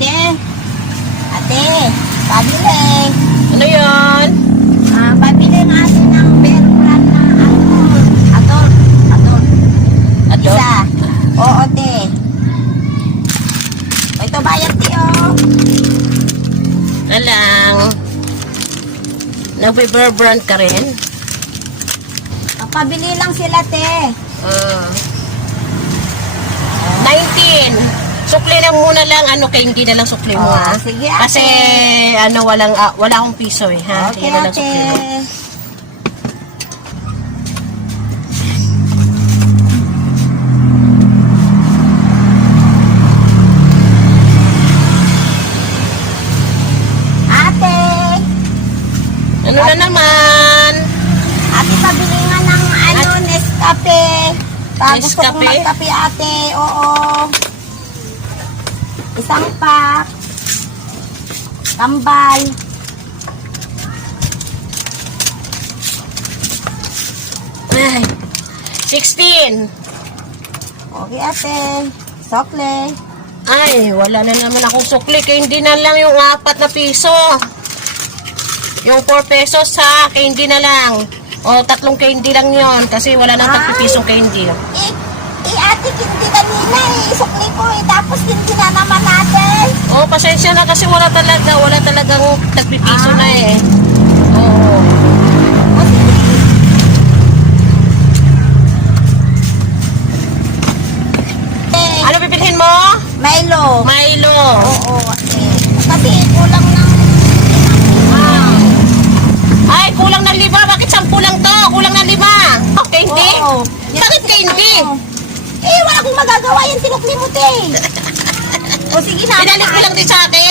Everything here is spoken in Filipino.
Ate. Ate. Pabili. Ano yun? Pabili nga ate ng bear brand na Adult. Adult. Adult? Isa. Oo, te. Ito bayad, te, oh. Alang. Nag-bear brand ka rin? Pabili lang sila, te. 19. Sukli na muna lang, kay hindi na lang sukli mo, ha? Sige, ate. Kasi, wala akong piso, eh, ha? Okay, Sige na lang ate. sukli mo. Ate. Ano na naman? Ate, pabili nga ng Nescafe. Gusto kong Nescafe? magkape, ate. Oo. Isang pack. Tambal. Ay, 16. Okay, ate. Sokle. Ay, wala na naman akong sukli. Kaya hindi na lang yung 4 na piso. Yung 4 pesos, ha? Kaya hindi na lang. O, 3 candy lang yon kasi wala nang 3 pisong candy. Ate, hindi kanina eh. Sukli ko eh. Tapos hindi na naman natin. Oh, pasensya na kasi wala talagang tagpipiso na eh. Oo. O, sige. Ano bibilhin mo? Milo. Milo. Oo, ate. Kasi kulang ng Ay, kulang ng 5. Bakit 10 lang to? Kulang ng 5. Oh, candy? Oo. Bakit candy? Wala akong magagawa yan. Tinukli mo, te. O, sige na. Pinalik mo lang din sa akin.